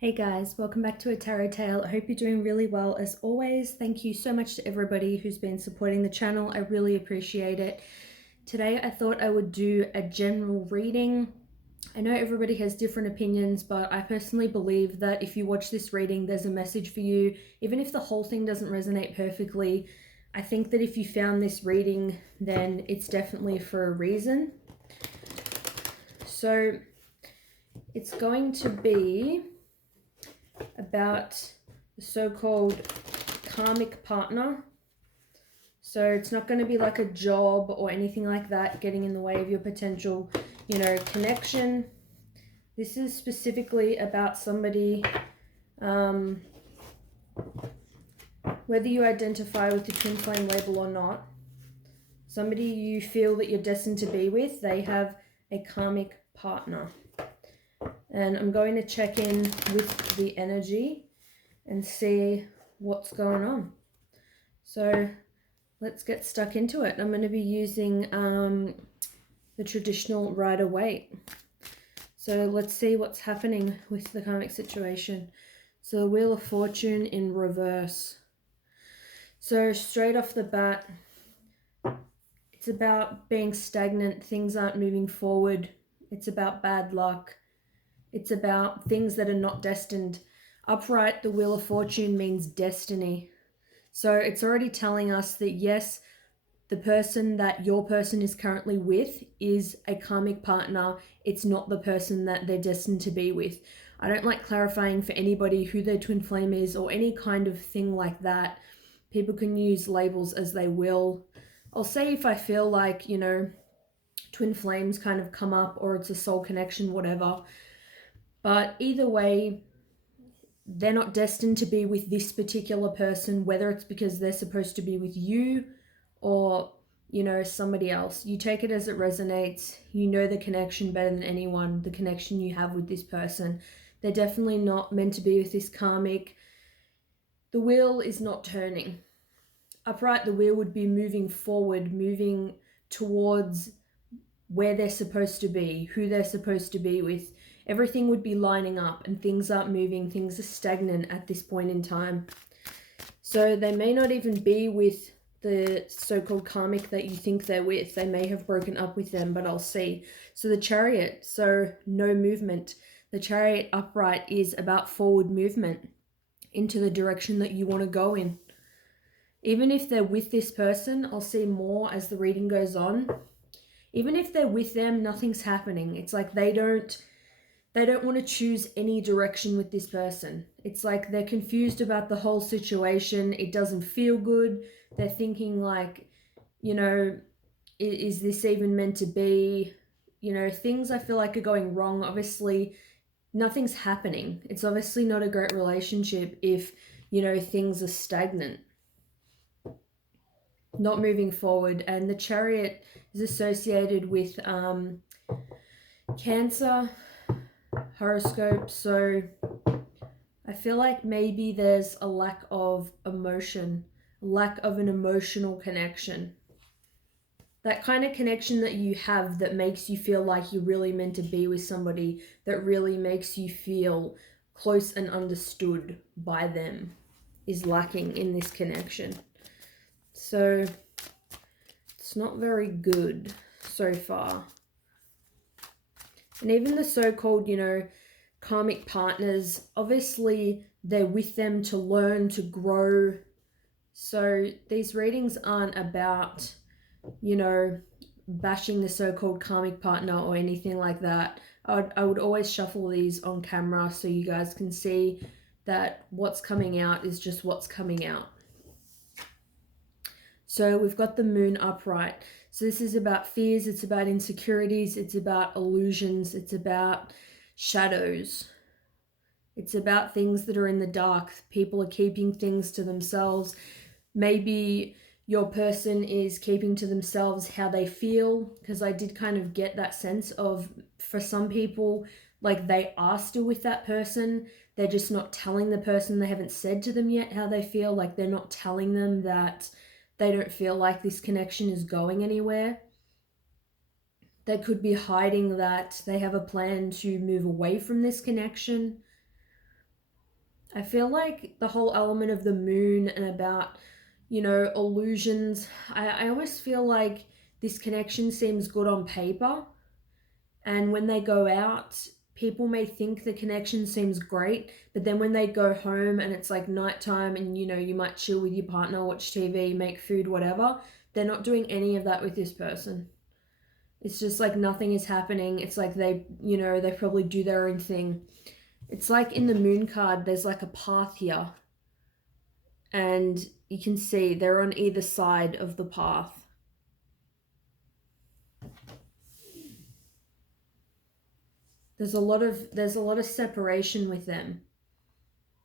Hey guys, welcome back to a tarot tale. I hope you're doing really well as always. Thank you so much to everybody who's been supporting the channel. I really appreciate it. Today I thought I would do a general reading. I know everybody has different opinions, but I personally believe that if you watch this reading, there's a message for you. Even if the whole thing doesn't resonate perfectly, I think that if you found this reading, then it's definitely for a reason. So it's going to be about the so-called karmic partner. So it's not going to be like a job or anything like that getting in the way of your potential, connection. This is specifically about somebody, whether you identify with the twin flame label or not, somebody you feel that you're destined to be with, they have a karmic partner. And I'm going to check in with the energy and see what's going on. So let's get stuck into it. I'm going to be using the traditional Rider-Waite. So let's see what's happening with the karmic situation. So the Wheel of Fortune in reverse. So straight off the bat, it's about being stagnant. Things aren't moving forward. It's about bad luck. It's about things that are not destined. Upright, the Wheel of Fortune means destiny. So it's already telling us that yes, the person that your person is currently with is a karmic partner. It's not the person that they're destined to be with. I don't like clarifying for anybody who their twin flame is or any kind of thing like that. People can use labels as they will. I'll say if I feel like, twin flames kind of come up or it's a soul connection, whatever. But either way, they're not destined to be with this particular person, whether it's because they're supposed to be with you or, somebody else. You take it as it resonates. You know the connection better than anyone, the connection you have with this person. They're definitely not meant to be with this karmic. The wheel is not turning. Upright, the wheel would be moving forward, moving towards where they're supposed to be, who they're supposed to be with. Everything would be lining up and things aren't moving. Things are stagnant at this point in time. So they may not even be with the so-called karmic that you think they're with. They may have broken up with them, but I'll see. So the Chariot, so no movement. The Chariot upright is about forward movement into the direction that you want to go in. Even if they're with this person, I'll see more as the reading goes on. Even if they're with them, nothing's happening. It's like they don't want to choose any direction with this person. It's like they're confused about the whole situation. It doesn't feel good. They're thinking like, is this even meant to be? Things I feel like are going wrong. Obviously, nothing's happening. It's obviously not a great relationship if, things are stagnant, not moving forward. And the Chariot is associated with Cancer horoscope, so I feel like maybe there's a lack of emotion, lack of an emotional connection. That kind of connection that you have that makes you feel like you're really meant to be with somebody, that really makes you feel close and understood by them, is lacking in this connection. So it's not very good so far. And even the so-called, karmic partners, obviously they're with them to learn, to grow. So these readings aren't about, bashing the so-called karmic partner or anything like that. I would always shuffle these on camera so you guys can see that what's coming out is just what's coming out. So we've got the moon upright. So this is about fears, it's about insecurities, it's about illusions, it's about shadows. It's about things that are in the dark. People are keeping things to themselves. Maybe your person is keeping to themselves how they feel, because I did kind of get that sense of, for some people, like they are still with that person. They're just not telling the person, they haven't said to them yet how they feel. Like they're not telling them that they don't feel like this connection is going anywhere. They could be hiding that they have a plan to move away from this connection. I feel like the whole element of the moon and about, you know, illusions, I always feel like this connection seems good on paper. And when they go out, people may think the connection seems great, but then when they go home and it's like nighttime and, you know, you might chill with your partner, watch TV, make food, whatever, they're not doing any of that with this person. It's just like nothing is happening. It's like they, you know, they probably do their own thing. It's like in the moon card, there's like a path here. And you can see they're on either side of the path. There's a lot of separation with them.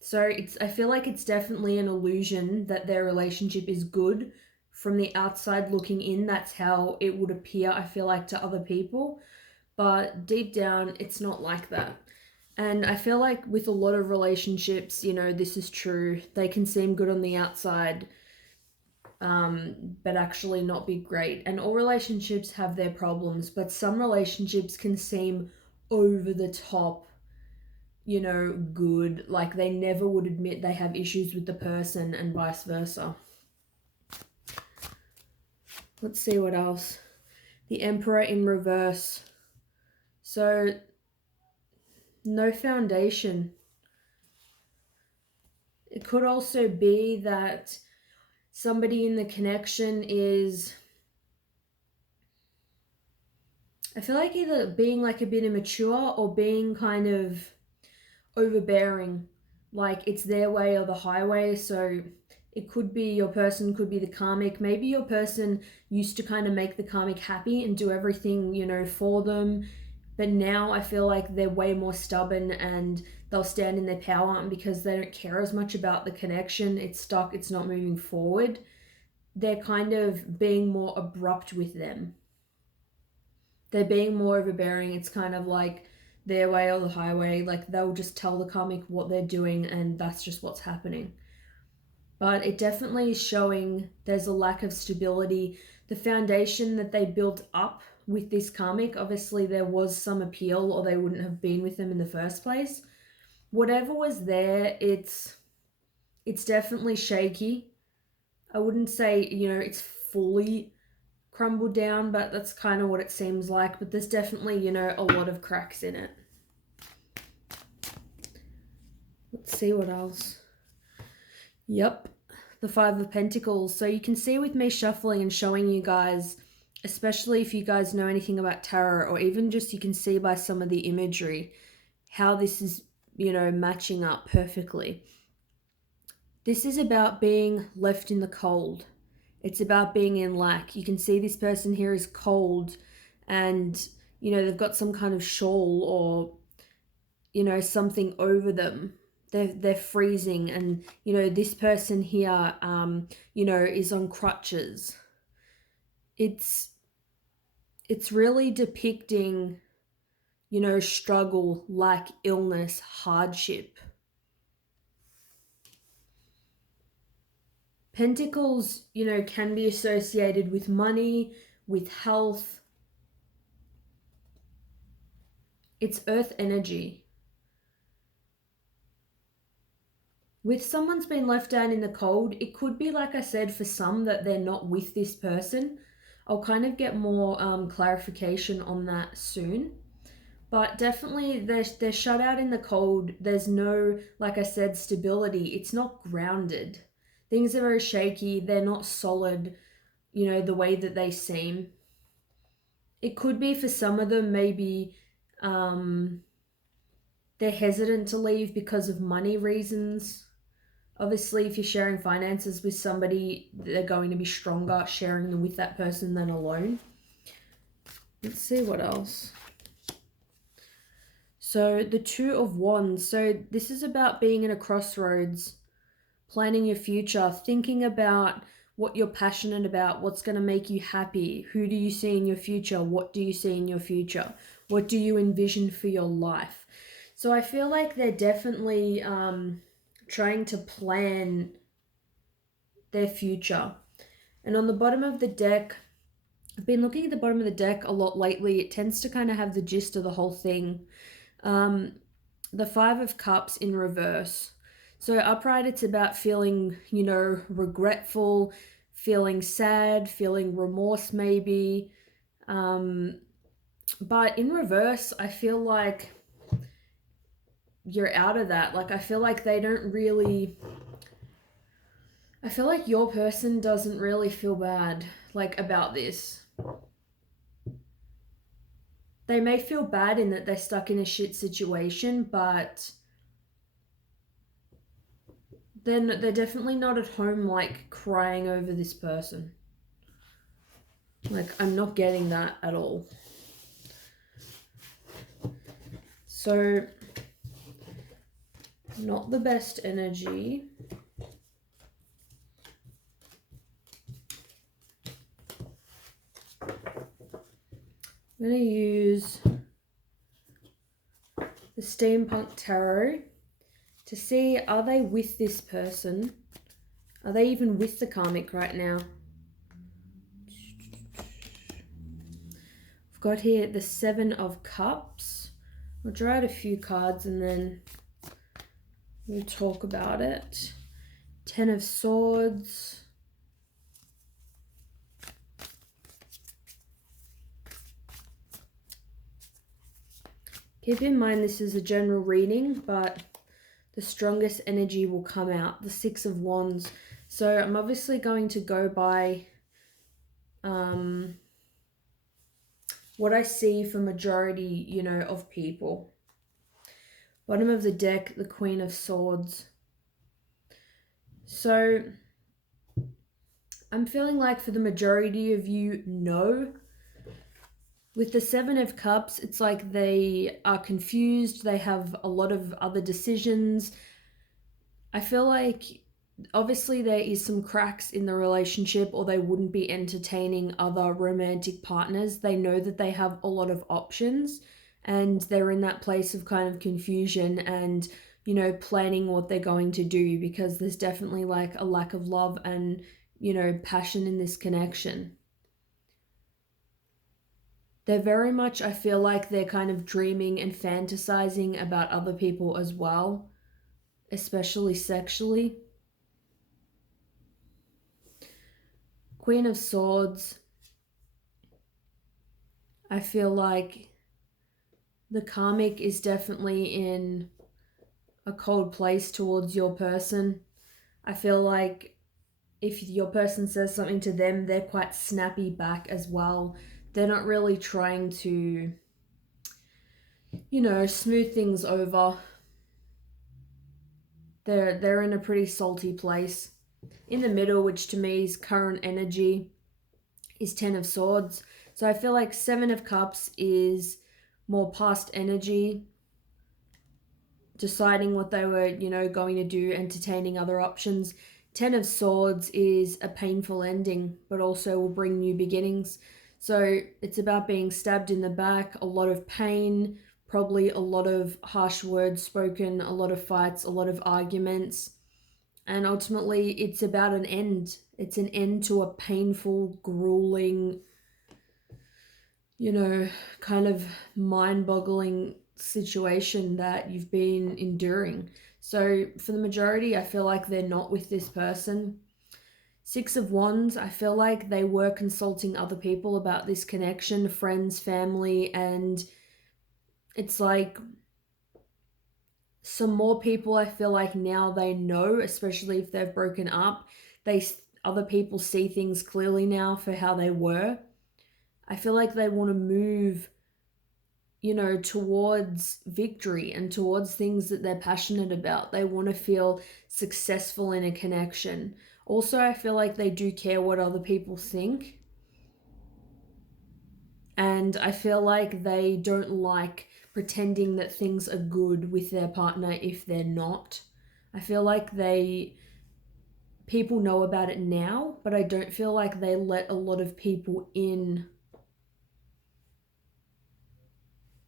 So I feel like it's definitely an illusion that their relationship is good. From the outside looking in, that's how it would appear, I feel like, to other people. But deep down, it's not like that. And I feel like with a lot of relationships, you know, this is true. They can seem good on the outside, but actually not be great. And all relationships have their problems, but some relationships can seem over the top, you know, good. Like they never would admit they have issues with the person and vice versa. Let's see what else. The Emperor in reverse. So, no foundation. It could also be that somebody in the connection is, I feel like either being like a bit immature or being kind of overbearing. Like it's their way or the highway. So it could be your person, could be the karmic. Maybe your person used to kind of make the karmic happy and do everything, you know, for them. But now I feel like they're way more stubborn and they'll stand in their power, and because they don't care as much about the connection, it's stuck, it's not moving forward. They're kind of being more abrupt with them. They're being more overbearing. It's kind of like their way or the highway. Like they'll just tell the karmic what they're doing and that's just what's happening. But it definitely is showing there's a lack of stability. The foundation that they built up with this karmic, obviously there was some appeal or they wouldn't have been with them in the first place. Whatever was there, it's definitely shaky. I wouldn't say, you know, it's fully crumbled down, but that's kind of what it seems like. But there's definitely, you know, a lot of cracks in it. Let's see what else. Yep, the Five of Pentacles. So you can see with me shuffling and showing you guys, especially if you guys know anything about tarot, or even just you can see by some of the imagery, how this is, you know, matching up perfectly. This is about being left in the cold. It's about being in lack. You can see this person here is cold and, you know, they've got some kind of shawl or, you know, something over them. They're freezing, and, you know, this person here, you know, is on crutches. It's really depicting, you know, struggle, lack, illness, hardship. Pentacles, you know, can be associated with money, with health. It's earth energy. With someone's been left down in the cold, it could be, like I said, for some that they're not with this person. I'll kind of get more clarification on that soon. But definitely they're shut out in the cold. There's no, like I said, stability. It's not grounded. Things are very shaky. They're not solid, you know, the way that they seem. It could be for some of them, maybe they're hesitant to leave because of money reasons. Obviously, if you're sharing finances with somebody, they're going to be stronger sharing them with that person than alone. Let's see what else. So the Two of Wands. So this is about being in a crossroads, planning your future, thinking about what you're passionate about, what's going to make you happy, who do you see in your future, what do you see in your future, what do you envision for your life. So I feel like they're definitely trying to plan their future. And on the bottom of the deck, I've been looking at the bottom of the deck a lot lately. It tends to kind of have the gist of the whole thing. The Five of Cups in reverse. So upright, it's about feeling, you know, regretful, feeling sad, feeling remorse maybe. But in reverse, I feel like you're out of that. Like, I feel like they don't really, I feel like your person doesn't really feel bad, like, about this. They may feel bad in that they're stuck in a shit situation, but then they're definitely not at home, like, crying over this person. Like, I'm not getting that at all. So, not the best energy. I'm going to use the Steampunk Tarot to see, are they with this person? Are they even with the karmic right now? I've got here the Seven of Cups. I'll draw out a few cards and then we'll talk about it. Ten of Swords. Keep in mind this is a general reading, but the strongest energy will come out. The Six of Wands. So I'm obviously going to go by what I see for majority, you know, of people. Bottom of the deck, the Queen of Swords. So I'm feeling like for the majority of you, no. With the Seven of Cups, it's like they are confused. They have a lot of other decisions. I feel like obviously there is some cracks in the relationship, or they wouldn't be entertaining other romantic partners. They know that they have a lot of options and they're in that place of kind of confusion and, you know, planning what they're going to do, because there's definitely like a lack of love and, you know, passion in this connection. They're very much, I feel like they're kind of dreaming and fantasizing about other people as well, especially sexually. Queen of Swords. I feel like the karmic is definitely in a cold place towards your person. I feel like if your person says something to them, they're quite snappy back as well. They're not really trying to, you know, smooth things over. They're in a pretty salty place. In the middle, which to me is current energy, is Ten of Swords. So I feel like Seven of Cups is more past energy, deciding what they were, you know, going to do, entertaining other options. Ten of Swords is a painful ending, but also will bring new beginnings. So it's about being stabbed in the back, a lot of pain, probably a lot of harsh words spoken, a lot of fights, a lot of arguments. And ultimately, it's about an end. It's an end to a painful, grueling, you know, kind of mind-boggling situation that you've been enduring. So for the majority, I feel like they're not with this person. Six of Wands, I feel like they were consulting other people about this connection, friends, family, and it's like some more people, I feel like now they know, especially if they've broken up, other people see things clearly now for how they were. I feel like they want to move, you know, towards victory and towards things that they're passionate about. They want to feel successful in a connection. Also, I feel like they do care what other people think. And I feel like they don't like pretending that things are good with their partner if they're not. I feel like people know about it now, but I don't feel like they let a lot of people in,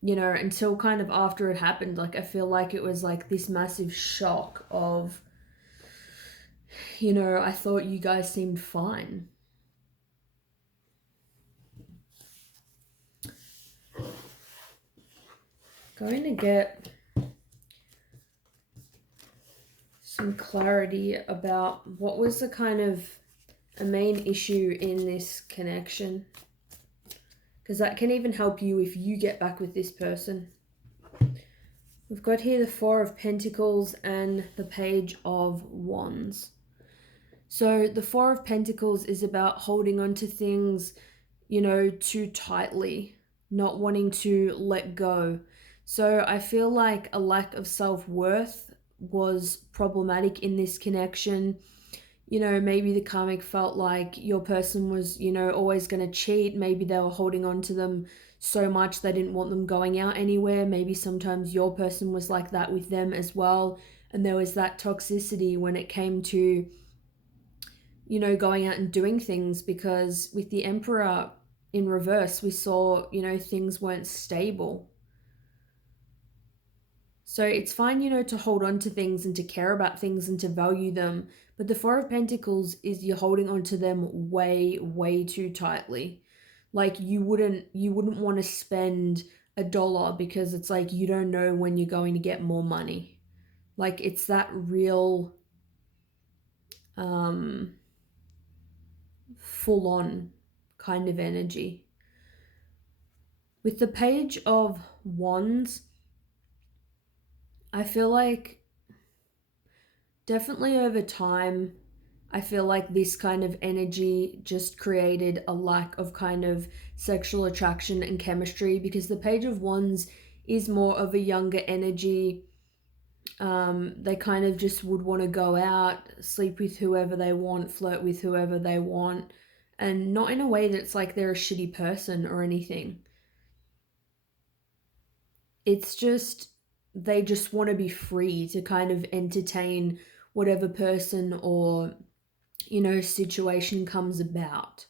you know, until kind of after it happened. Like, I feel like it was like this massive shock of, you know, I thought you guys seemed fine. Going to get some clarity about what was the kind of a main issue in this connection, because that can even help you if you get back with this person. We've got here the Four of Pentacles and the Page of Wands. So the Four of Pentacles is about holding on to things, you know, too tightly, not wanting to let go. So I feel like a lack of self-worth was problematic in this connection. You know, maybe the karmic felt like your person was, you know, always going to cheat. Maybe they were holding on to them so much they didn't want them going out anywhere. Maybe sometimes your person was like that with them as well. And there was that toxicity when it came to, you know, going out and doing things, because with the Emperor in reverse, we saw, you know, things weren't stable. So it's fine, you know, to hold on to things and to care about things and to value them. But the Four of Pentacles is you're holding on to them way, way too tightly. Like you wouldn't want to spend $1 because it's like you don't know when you're going to get more money. Like it's that real full on kind of energy. With the Page of Wands, I feel like definitely over time, I feel like this kind of energy just created a lack of kind of sexual attraction and chemistry, because the Page of Wands is more of a younger energy. They kind of just would want to go out, sleep with whoever they want, flirt with whoever they want, and not in a way that's like they're a shitty person or anything. It's just, they just want to be free to kind of entertain whatever person or, you know, situation comes about.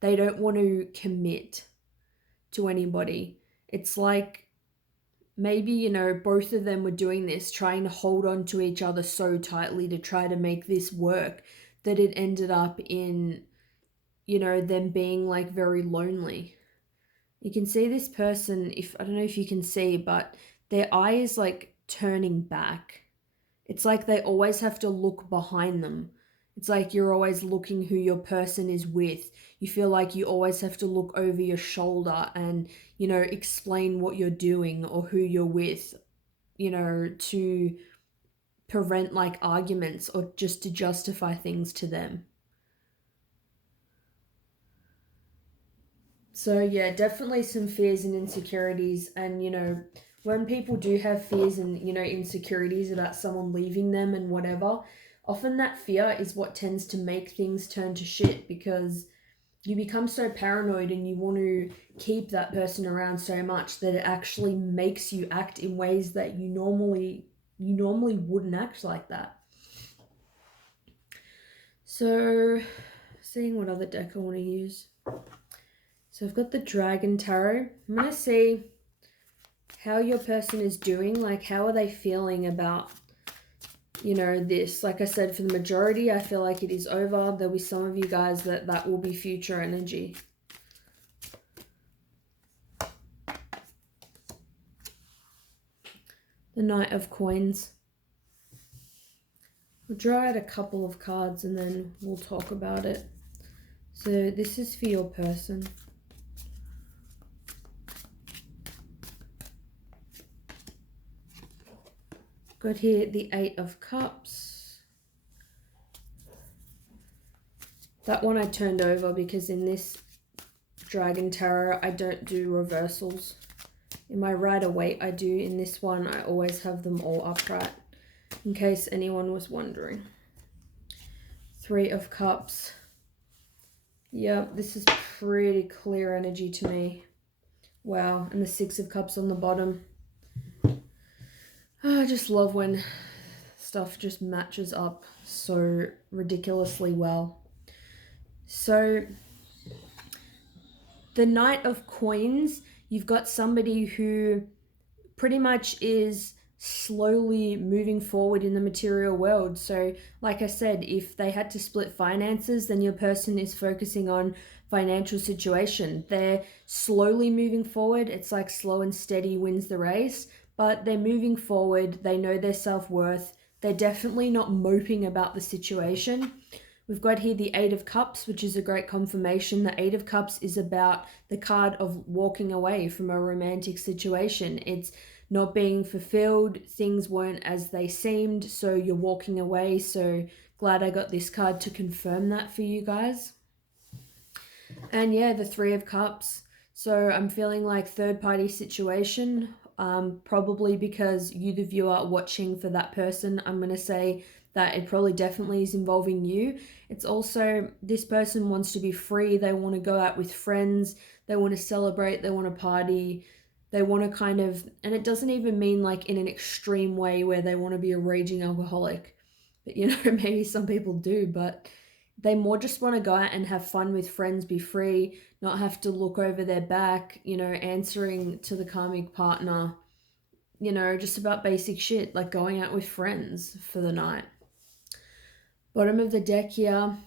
They don't want to commit to anybody. It's like maybe, you know, both of them were doing this, trying to hold on to each other so tightly to try to make this work, that it ended up in, you know, them being like very lonely. You can see this person, if I don't know if you can see, but their eye is like turning back. It's like they always have to look behind them. It's like you're always looking who your person is with. You feel like you always have to look over your shoulder and, you know, explain what you're doing or who you're with, you know, to prevent like arguments or just to justify things to them. So yeah, definitely some fears and insecurities. And, you know, when people do have fears and, you know, insecurities about someone leaving them and whatever, often that fear is what tends to make things turn to shit, because you become so paranoid and you want to keep that person around so much that it actually makes you act in ways that you normally wouldn't act like that. So seeing what other deck I want to use. So I've got the Dragon Tarot. I'm going to see how your person is doing. Like, how are they feeling about, you know, this? Like I said, for the majority, I feel like it is over. There'll be some of you guys that will be future energy. The Knight of Coins. We'll draw out a couple of cards and then we'll talk about it. So this is for your person. Got here the Eight of Cups. That one I turned over because in this Dragon Tarot, I don't do reversals. In my Rider-Waite, I do. In this one, I always have them all upright, in case anyone was wondering. Three of Cups. Yeah, this is pretty clear energy to me. Wow, and the Six of Cups on the bottom. Oh, I just love when stuff just matches up so ridiculously well. So, the Knight of Coins, you've got somebody who pretty much is slowly moving forward in the material world. So, like I said, if they had to split finances, then your person is focusing on financial situation. They're slowly moving forward. It's like slow and steady wins the race. But they're moving forward, they know their self-worth, They're definitely not moping about the situation. We've got here the Eight of Cups, which is a great confirmation. The Eight of Cups is about the card of walking away from a romantic situation. It's not being fulfilled. Things weren't as they seemed, so you're walking away. So glad I got this card to confirm that for you guys. And yeah, the Three of Cups. So I'm feeling like third-party situation, probably because you, the viewer, are watching for that person. I'm going to say that it probably definitely is involving you. It's also, this person wants to be free. They want to go out with friends. They want to celebrate. They want to party. They want to kind of, and it doesn't even mean like in an extreme way where they want to be a raging alcoholic. But you know, maybe some people do, but they more just want to go out and have fun with friends, be free, not have to look over their back, you know, answering to the karmic partner, you know, just about basic shit, like going out with friends for the night. Bottom of the deck here,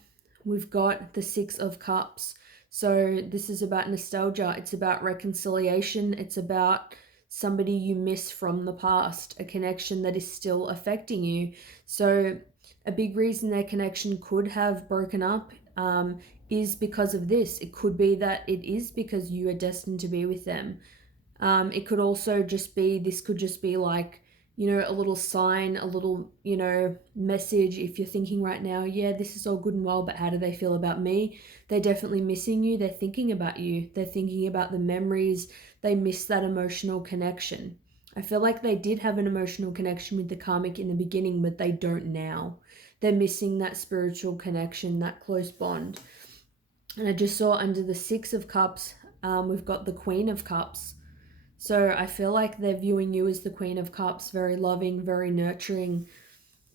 we've got the Six of Cups. So this is about nostalgia. It's about reconciliation. It's about somebody you miss from the past, a connection that is still affecting you. So a big reason their connection could have broken up is because of this. It could be that it is because you are destined to be with them. It could also just be, this could just be like, you know, a little sign, a little, you know, message. If you're thinking right now, yeah, this is all good and well, but how do they feel about me? They're definitely missing you. They're thinking about you. They're thinking about the memories. They miss that emotional connection. I feel like they did have an emotional connection with the karmic in the beginning, but they don't now. They're missing that spiritual connection, that close bond. And I just saw under the Six of Cups, we've got the Queen of Cups. So I feel like they're viewing you as the Queen of Cups, very loving, very nurturing,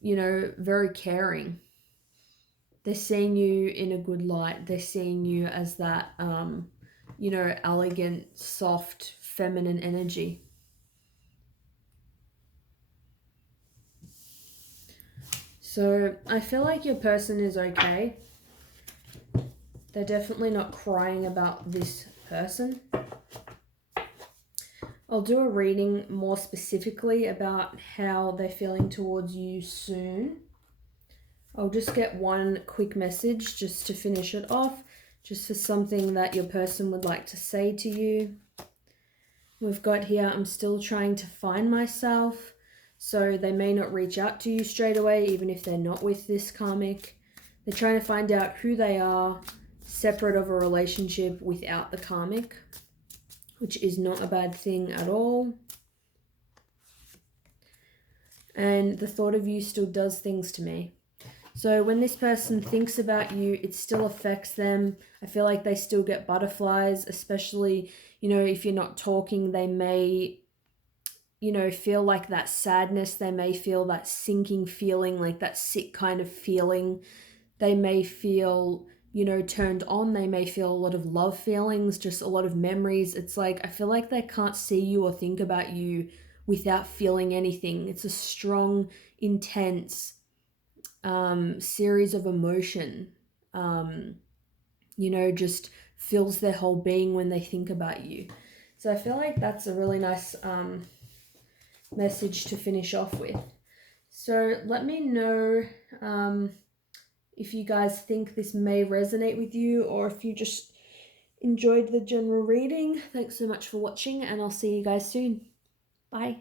you know, very caring. They're seeing you in a good light. They're seeing you as that, you know, elegant, soft, feminine energy. So I feel like your person is okay. They're definitely not crying about this person. I'll do a reading more specifically about how they're feeling towards you soon. I'll just get one quick message just to finish it off, just for something that your person would like to say to you. We've got here, I'm still trying to find myself. So they may not reach out to you straight away, even if they're not with this karmic. They're trying to find out who they are, separate of a relationship without the karmic, which is not a bad thing at all. And the thought of you still does things to me. So when this person thinks about you, it still affects them. I feel like they still get butterflies, especially, you know, if you're not talking, they may, you know, feel like that sadness. They may feel that sinking feeling, like that sick kind of feeling. They may feel, you know, turned on. They may feel a lot of love feelings, just a lot of memories. It's like, I feel like they can't see you or think about you without feeling anything. It's a strong, intense series of emotion, you know, just fills their whole being when they think about you. So I feel like that's a really nice message to finish off with. So let me know if you guys think this may resonate with you, or if you just enjoyed the general reading. Thanks so much for watching, and I'll see you guys soon. Bye.